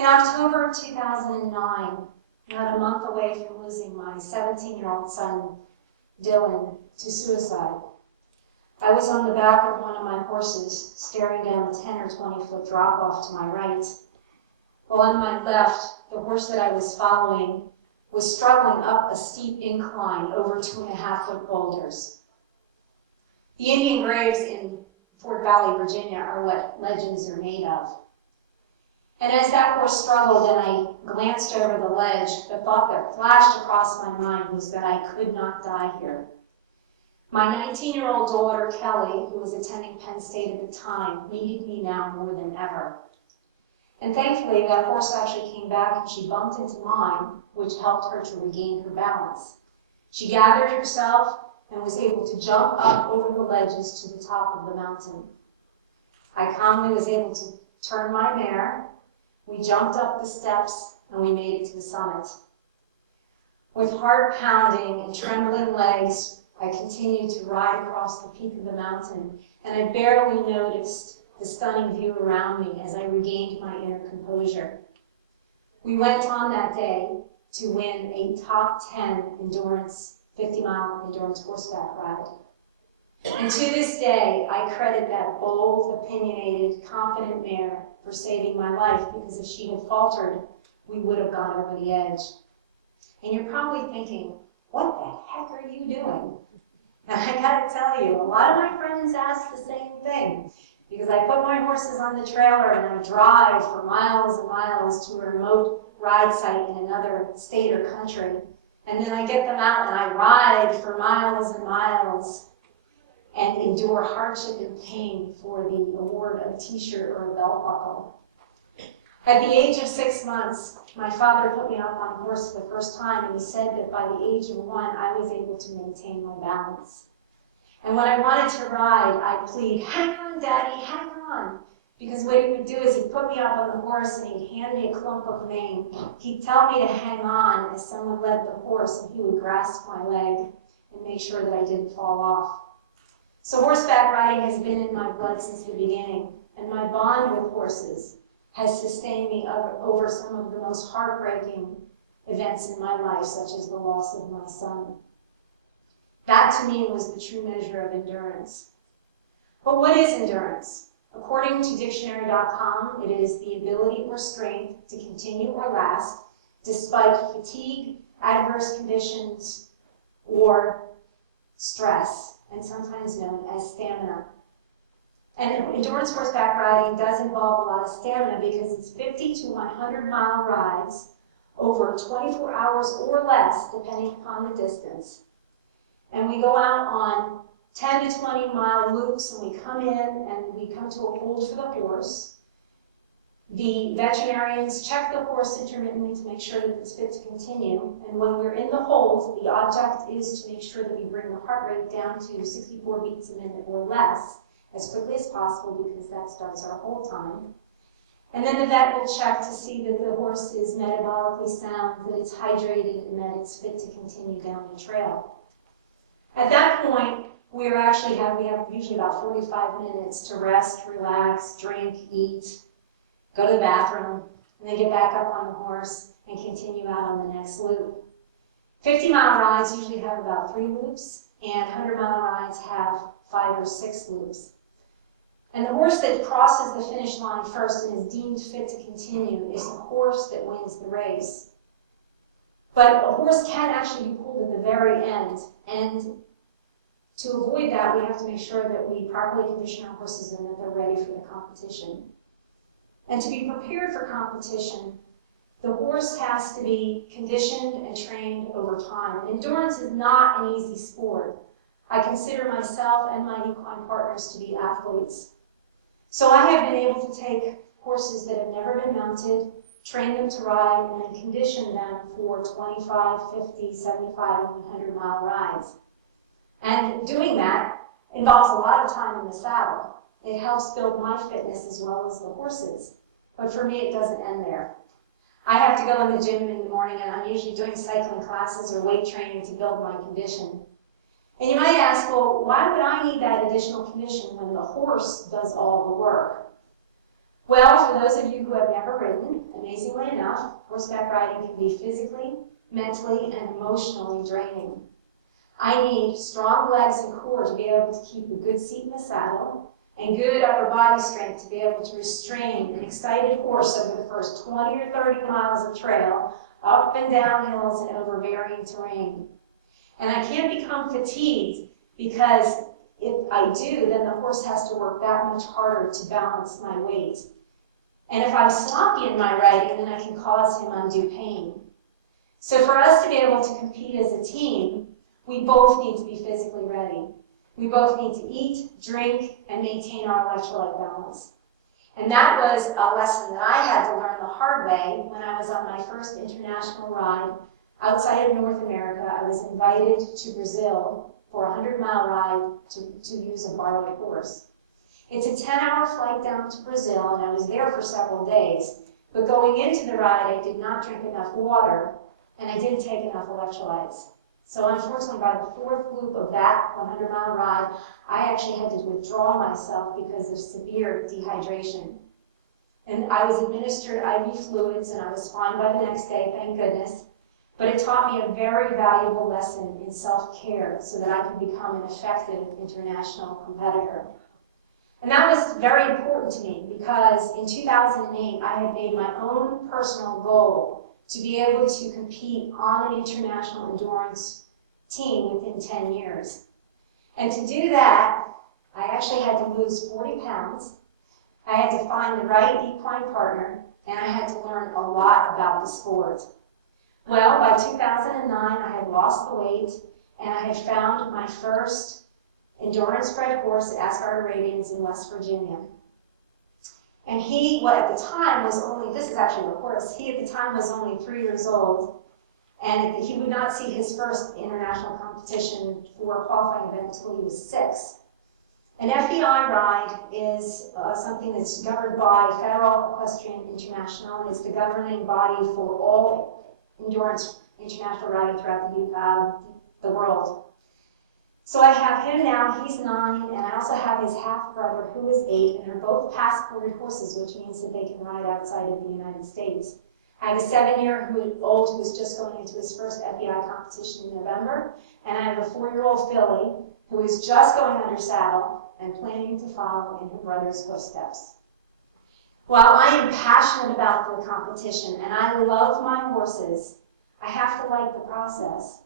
In October of 2009, not a month away from losing my 17-year-old son, Dylan, to suicide, I was on the back of one of my horses, staring down the 10 or 20-foot drop-off to my right, while on my left, the horse that I was following was struggling up a steep incline over 2.5-foot boulders. The Indian graves in Fort Valley, Virginia, are what legends are made of. And as that horse struggled and I glanced over the ledge, the thought that flashed across my mind was that I could not die here. My 19-year-old daughter, Kelly, who was attending Penn State at the time, needed me now more than ever. And thankfully, that horse actually came back and she bumped into mine, which helped her to regain her balance. She gathered herself and was able to jump up over the ledges to the top of the mountain. I calmly was able to turn my mare. We jumped up the steps and we made it to the summit. With heart pounding and trembling legs, I continued to ride across the peak of the mountain, and I barely noticed the stunning view around me as I regained my inner composure. We went on that day to win a top 10 endurance, 50-mile endurance horseback ride. And to this day, I credit that bold, opinionated, confident mare for saving my life, because if she had faltered, we would have gone over the edge. And you're probably thinking, what the heck are you doing? And I gotta tell you, a lot of my friends ask the same thing, because I put my horses on the trailer and I drive for miles and miles to a remote ride site in another state or country, and then I get them out and I ride for miles and miles and endure hardship and pain for the award of a t-shirt or a belt buckle. At the age of 6 months, my father put me up on a horse for the first time, and he said that by the age of 1, I was able to maintain my balance. And when I wanted to ride, I'd plead, "Hang on, Daddy, hang on." Because what he would do is he'd put me up on the horse and he'd hand me a clump of mane. He'd tell me to hang on as someone led the horse, and he would grasp my leg and make sure that I didn't fall off. So horseback riding has been in my blood since the beginning, and my bond with horses has sustained me over some of the most heartbreaking events in my life, such as the loss of my son. That, to me, was the true measure of endurance. But what is endurance? According to dictionary.com, it is the ability or strength to continue or last despite fatigue, adverse conditions, or stress, and sometimes known as stamina. And endurance horseback riding does involve a lot of stamina, because it's 50 to 100-mile rides over 24 hours or less, depending upon the distance. And we go out on 10 to 20-mile loops, and we come in and we come to a hold for the horse. The veterinarians check the horse intermittently to make sure that it's fit to continue. And when we're in the hold, the object is to make sure that we bring the heart rate down to 64 beats a minute or less as quickly as possible, because that starts our hold time. And then the vet will check to see that the horse is metabolically sound, that it's hydrated, and that it's fit to continue down the trail. At that point, we have usually about 45 minutes to rest, relax, drink, eat, go to the bathroom, and then get back up on the horse and continue out on the next loop. 50-mile rides usually have about 3 loops, and 100-mile rides have 5 or 6 loops. And the horse that crosses the finish line first and is deemed fit to continue is the horse that wins the race. But a horse can actually be pulled at the very end, and to avoid that, we have to make sure that we properly condition our horses and that they're ready for the competition. And to be prepared for competition, the horse has to be conditioned and trained over time. Endurance is not an easy sport. I consider myself and my equine partners to be athletes. So I have been able to take horses that have never been mounted, train them to ride, and then condition them for 25, 50, 75, and 100-mile rides. And doing that involves a lot of time in the saddle. It helps build my fitness as well as the horses. But for me, it doesn't end there. I have to go in the gym in the morning, and I'm usually doing cycling classes or weight training to build my condition. And you might ask, well, why would I need that additional condition when the horse does all the work? Well, for those of you who have never ridden, amazingly enough, horseback riding can be physically, mentally, and emotionally draining. I need strong legs and core to be able to keep a good seat in the saddle and good upper body strength to be able to restrain an excited horse over the first 20 or 30 miles of trail, up and down hills and over varying terrain. And I can't become fatigued because if I do, then the horse has to work that much harder to balance my weight. And if I'm sloppy in my riding, then I can cause him undue pain. So for us to be able to compete as a team, we both need to be physically ready. We both need to eat, drink, and maintain our electrolyte balance. And that was a lesson that I had to learn the hard way when I was on my first international ride outside of North America. I was invited to Brazil for a 100-mile ride to use a borrowed horse. It's a 10-hour flight down to Brazil, and I was there for several days. But going into the ride, I did not drink enough water, and I didn't take enough electrolytes. So unfortunately, by the fourth loop of that 100-mile ride, I actually had to withdraw myself because of severe dehydration. And I was administered IV fluids, and I was fine by the next day, thank goodness. But it taught me a very valuable lesson in self-care so that I could become an effective international competitor. And that was very important to me because in 2008, I had made my own personal goal to be able to compete on an international endurance team within 10 years. And to do that, I actually had to lose 40 pounds. I had to find the right equine partner, and I had to learn a lot about the sport. Well, by 2009, I had lost the weight, and I had found my first endurance-bred horse at Asgard Arabians in West Virginia. And he, at the time was only, this is actually the horse, he at the time was only 3 years old, and he would not see his first international competition for a qualifying event until he was 6. An FEI ride is something that's governed by Federal Equestrian International, and it's the governing body for all endurance international riding throughout the world. So I have him now, he's 9, and I also have his half-brother who is 8, and they're both passported horses, which means that they can ride outside of the United States. I have a 7-year-old who's just going into his first FEI competition in November, and I have a 4-year-old filly who is just going under saddle and planning to follow in her brother's footsteps. While I am passionate about the competition and I love my horses, I have to like the process.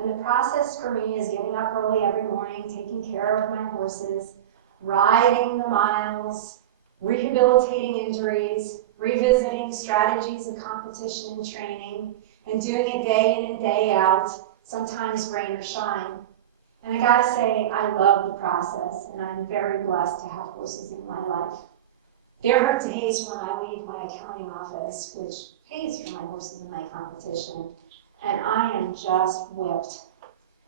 And the process for me is getting up early every morning, taking care of my horses, riding the miles, rehabilitating injuries, revisiting strategies of competition and training, and doing it day in and day out, sometimes rain or shine. And I gotta say, I love the process, and I'm very blessed to have horses in my life. There are days when I leave my accounting office, which pays for my horses in my competition, and I am just whipped.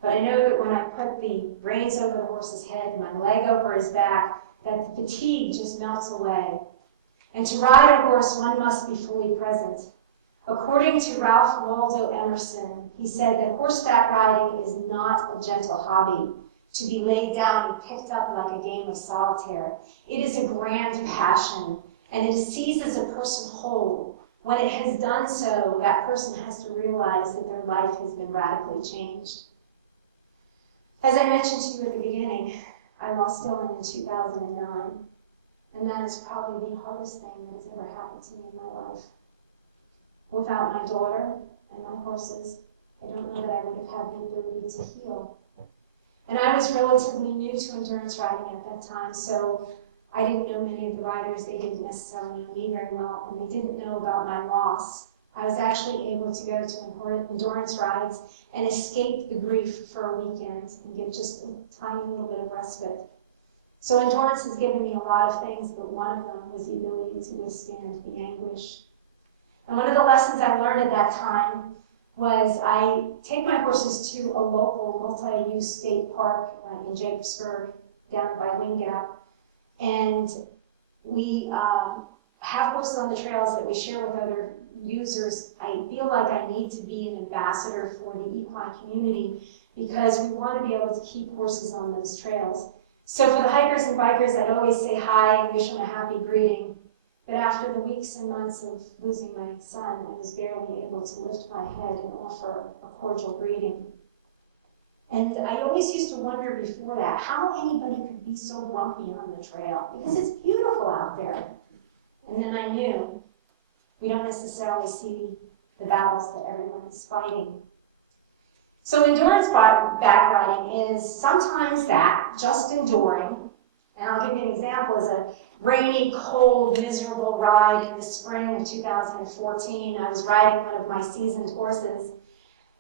But I know that when I put the reins over the horse's head, my leg over his back, that the fatigue just melts away. And to ride a horse, one must be fully present. According to Ralph Waldo Emerson, he said that horseback riding is not a gentle hobby to be laid down and picked up like a game of solitaire. It is a grand passion, and it seizes a person whole. When it has done so, that person has to realize that their life has been radically changed. As I mentioned to you at the beginning, I lost Dylan in 2009, and that is probably the hardest thing that has ever happened to me in my life. Without my daughter and my horses, I don't know that I would have had the ability to heal. And I was relatively new to endurance riding at that time, so I didn't know many of the riders. They didn't necessarily know me very well, and they didn't know about my loss. I was actually able to go to endurance rides and escape the grief for a weekend and get just a tiny little bit of respite. So endurance has given me a lot of things, but one of them was the ability to withstand the anguish. And one of the lessons I learned at that time was I take my horses to a local multi-use state park in Jacobsburg, down by Wing Gap, and we have horses on the trails that we share with other users. I feel like I need to be an ambassador for the equine community because we want to be able to keep horses on those trails. So for the hikers and bikers, I'd always say hi and wish them a happy breeding. But after the weeks and months of losing my son, I was barely able to lift my head and offer a cordial greeting. And I always used to wonder before that how anybody could be so grumpy on the trail, because it's beautiful out there. And then I knew we don't necessarily see the battles that everyone is fighting. So endurance back riding is sometimes that, just enduring. And I'll give you an example. As a rainy, cold, miserable ride in the spring of 2014, I was riding one of my seasoned horses.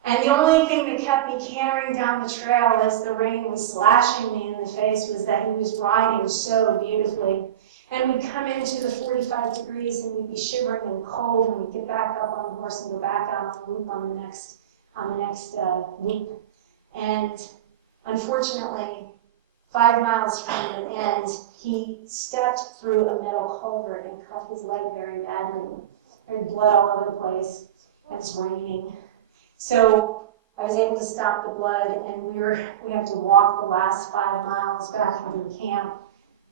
And the only thing that kept me cantering down the trail as the rain was slashing me in the face was that he was riding so beautifully. And we'd come into the 45 degrees and we'd be shivering and cold, and we'd get back up on the horse and go back out on the loop on the next loop. And unfortunately, 5 miles from the end, he stepped through a metal culvert and cut his leg very badly. There's blood all over the place, and it's raining. So I was able to stop the blood, and we had to walk the last 5 miles back into the camp.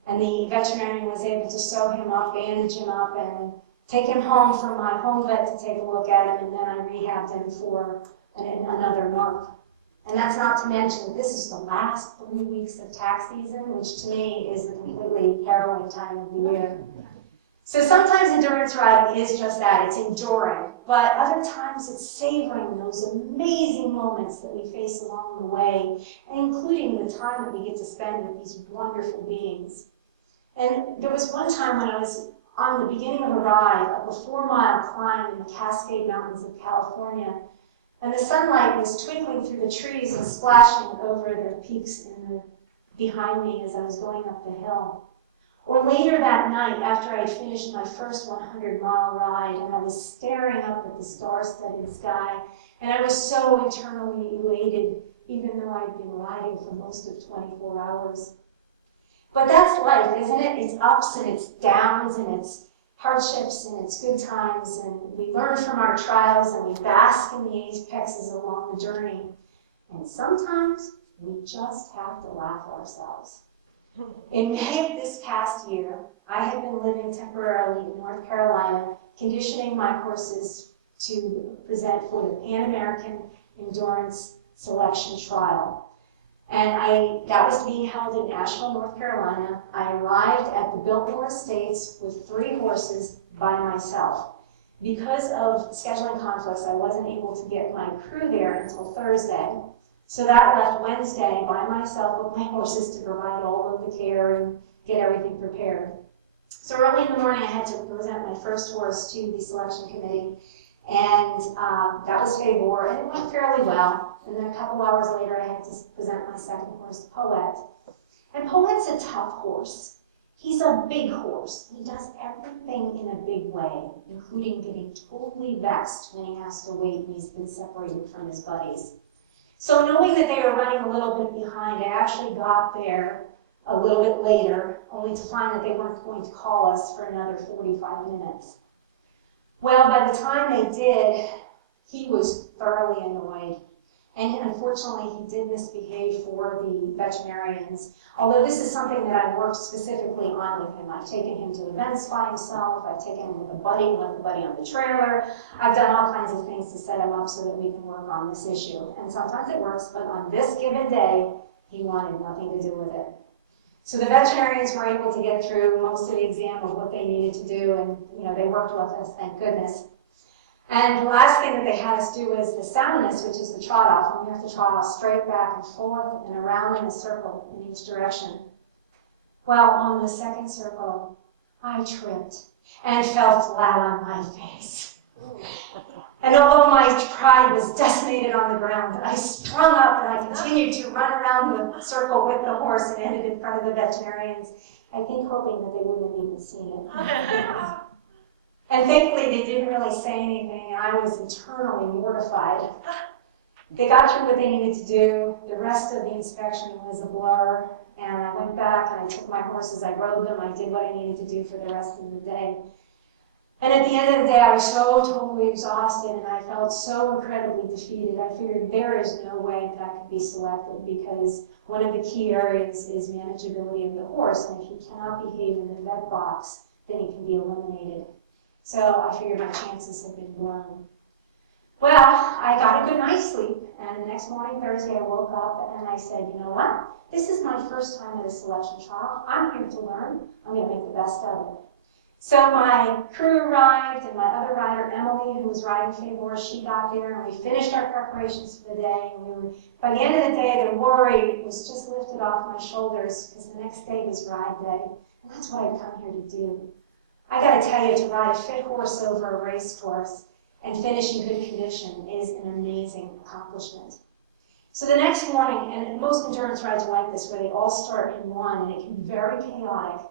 And the veterinarian was able to sew him up, bandage him up, and take him home for my home vet to take a look at him, and then I rehabbed him for another month. And that's not to mention, this is the last 3 weeks of tax season, which to me is the completely harrowing time of the year. So sometimes endurance riding is just that, it's enduring. But other times it's savoring those amazing moments that we face along the way, including the time that we get to spend with these wonderful beings. And there was one time when I was on the beginning of a ride up a 4-mile climb in the Cascade Mountains of California, and the sunlight was twinkling through the trees and splashing over the peaks behind me as I was going up the hill. Or later that night, after I had finished my first 100-mile ride, and I was staring up at the star-studded sky, and I was so internally elated, even though I'd been riding for most of 24 hours. But that's life, isn't it? It's ups and it's downs and it's hardships and it's good times, and we learn from our trials and we bask in the apexes along the journey. And sometimes we just have to laugh at ourselves. In May of this past year, I had been living temporarily in North Carolina, conditioning my horses to present for the Pan American Endurance Selection Trial. And that was being held in Asheville, North Carolina. I arrived at the Biltmore Estates with 3 horses by myself. Because of scheduling conflicts, I wasn't able to get my crew there until Thursday. So that left Wednesday by myself with my horses to provide all of the care and get everything prepared. So early in the morning, I had to present my first horse to the selection committee, and that was Favor, and it went fairly well. And then a couple hours later, I had to present my second horse, Poet. And Poet's a tough horse. He's a big horse. He does everything in a big way, including getting totally vexed when he has to wait and he's been separated from his buddies. So knowing that they were running a little bit behind, I actually got there a little bit later, only to find that they weren't going to call us for another 45 minutes. Well, by the time they did, he was thoroughly annoyed. And unfortunately, he did misbehave for the veterinarians. Although this is something that I've worked specifically on with him. I've taken him to events by himself. I've taken him with a buddy, left the buddy on the trailer. I've done all kinds of things to set him up so that we can work on this issue. And sometimes it works, but on this given day, he wanted nothing to do with it. So the veterinarians were able to get through most of the exam of what they needed to do, and they worked with us, thank goodness. And the last thing that they had us do was the soundness, which is the trot off, and we have to trot off straight back and forth and around in a circle in each direction. Well, on the second circle, I tripped and fell flat on my face. And although my pride was decimated on the ground, I sprung up and I continued to run around the circle with the horse and ended in front of the veterinarians, I think hoping that they wouldn't have even seen it. And thankfully, they didn't really say anything, and I was internally mortified. They got through what they needed to do. The rest of the inspection was a blur, and I went back and I took my horses, I rode them, I did what I needed to do for the rest of the day. And at the end of the day, I was so totally exhausted, and I felt so incredibly defeated. I figured there is no way that could be selected, because one of the key areas is manageability of the horse, and if he cannot behave in the vet box, then he can be eliminated. So I figured my chances had been blown. Well, I got a good night's sleep, and the next morning, Thursday, I woke up and I said, you know what? This is my first time at a selection trial. I'm here to learn. I'm going to make the best of it. So my crew arrived, and my other rider, Emily, who was riding Favor, she got there, and we finished our preparations for the day. And by the end of the day, the worry was just lifted off my shoulders because the next day was ride day, and that's what I'd come here to do. I got to tell you, to ride a fit horse over a racecourse and finish in good condition is an amazing accomplishment. So the next morning, and most endurance rides are like this, where they all start in one, and it can be very chaotic.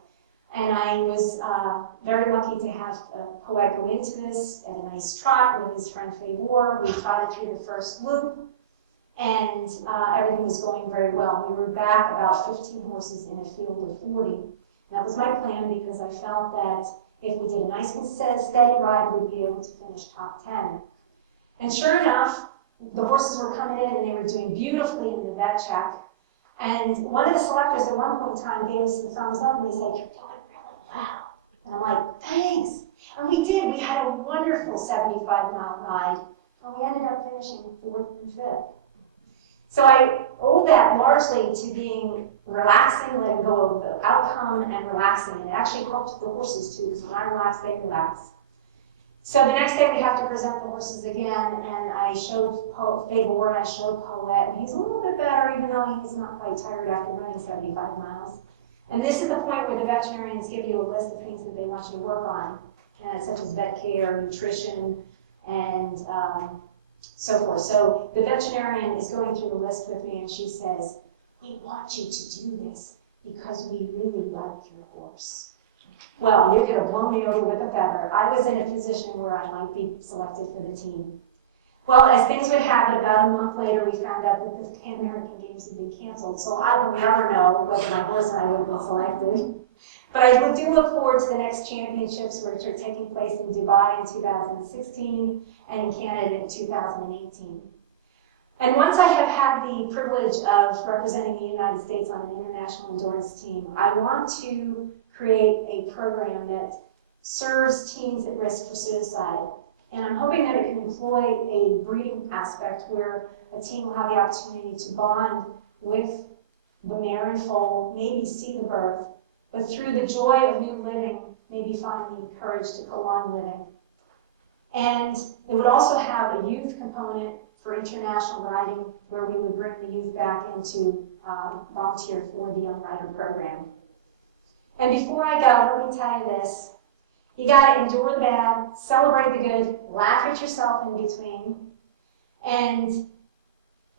And I was very lucky to have a poet go into this at a nice trot with his friend Favor. We trotted through the first loop, and everything was going very well. We were back about 15 horses in a field of 40. And that was my plan because I felt that if we did a nice and steady ride, we'd be able to finish top 10. And sure enough, the horses were coming in and they were doing beautifully in the vet check. And one of the selectors at one point in time gave us the thumbs up and they said, "You're doing really well." And I'm like, "Thanks." And we did. We had a wonderful 75-mile ride. And we ended up finishing 4th and 5th. So I owe that largely to being relaxing, letting go of the outcome, and relaxing. And it actually helped the horses too, because when I relax, they relax. So the next day we have to present the horses again, and I showed Favor and I showed Poet, and he's a little bit better, even though he's not quite tired after running 75 miles. And this is the point where the veterinarians give you a list of things that they want you to work on, such as vet care, nutrition, and so forth. So the veterinarian is going through the list with me, and she says, "We want you to do this because we really like your horse." Well, you could have blown me over with a feather. I was in a position where I might be selected for the team. Well, as things would happen, about a month later, we found out that the Pan American Games had been canceled, so I will never know whether my horse and I would have been selected. But I do look forward to the next championships, which are taking place in Dubai in 2016 and in Canada in 2018. And once I have had the privilege of representing the United States on an international endurance team, I want to create a program that serves teens at risk for suicide. And I'm hoping that it can employ a breeding aspect where a teen will have the opportunity to bond with the mare and foal, maybe see the birth, but through the joy of new living, maybe find the courage to go on living. And it would also have a youth component for international riding, where we would bring the youth back into volunteer for the Young Rider program. And before I go, let me tell you this. You gotta endure the bad, celebrate the good, laugh at yourself in between, and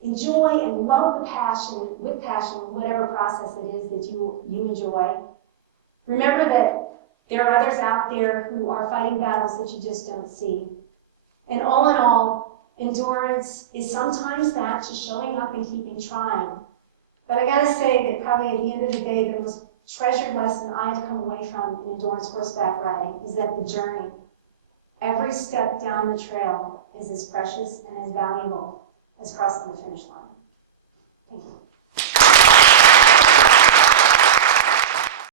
enjoy and love with passion, whatever process it is that you enjoy. Remember that there are others out there who are fighting battles that you just don't see. And all in all, endurance is sometimes that, just showing up and keeping trying. But I gotta say that probably at the end of the day, the most treasured lesson I've come away from in endurance horseback riding is that the journey, every step down the trail, is as precious and as valuable as crossing the finish line. Thank you.